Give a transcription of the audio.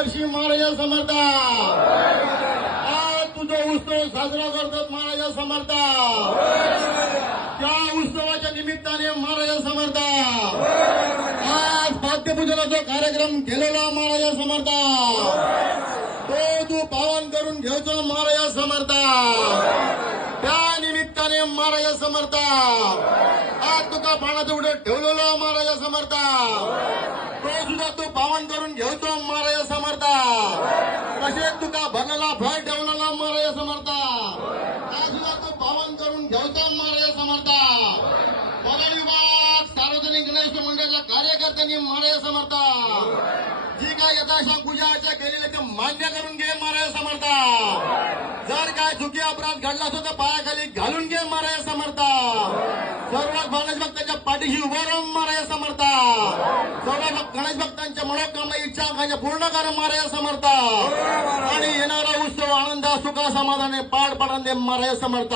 दरवर्षी महाराज समर्थ आज तुझा उत्सव साजरा करतात महाराज समर्थ त्या उत्सवाच्या निमित्ताने महाराज समर्थ आज पाद्यपूजनाचा कार्यक्रम केलेला महाराज समर्थ तो तू पावन करून घ्यायचो महाराज समर्थ त्या निमित्ताने महाराज समर्थ आज तुका पाण्यात उडत ठेवलेला महाराज समर्थ तो सुद्धा तू पावन करून घेतो महाराज समर्थ तसेच तुका भरलेला फळ ठेवलेला महाराज समर्थ हा सुद्धा तू पावन करून घेतो महाराज समर्थ पगार विभाग सार्वजनिक गणेश मंडळाच्या कार्यकर्त्यांनी महाराज समर्थ जी काय यथाशा पूजा अर्चा केलेली ते मान्य करून घे महाराज समर्थ जर काय चुकी अपराध घडला असतो तर पायाखाली घालून घे महाराज समर्थ सर्व गणेश भक्तांच्या पाठीशी उभं राहून महाराज समर्थ सर्व गणेश भक्तांच्या मनोकामना इच्छा आकांक्षा पूर्ण कर महाराज समर्थ आणि येणारा उत्सव आनंद सुखा समाधाने पार पडून दे महाराज समर्थ.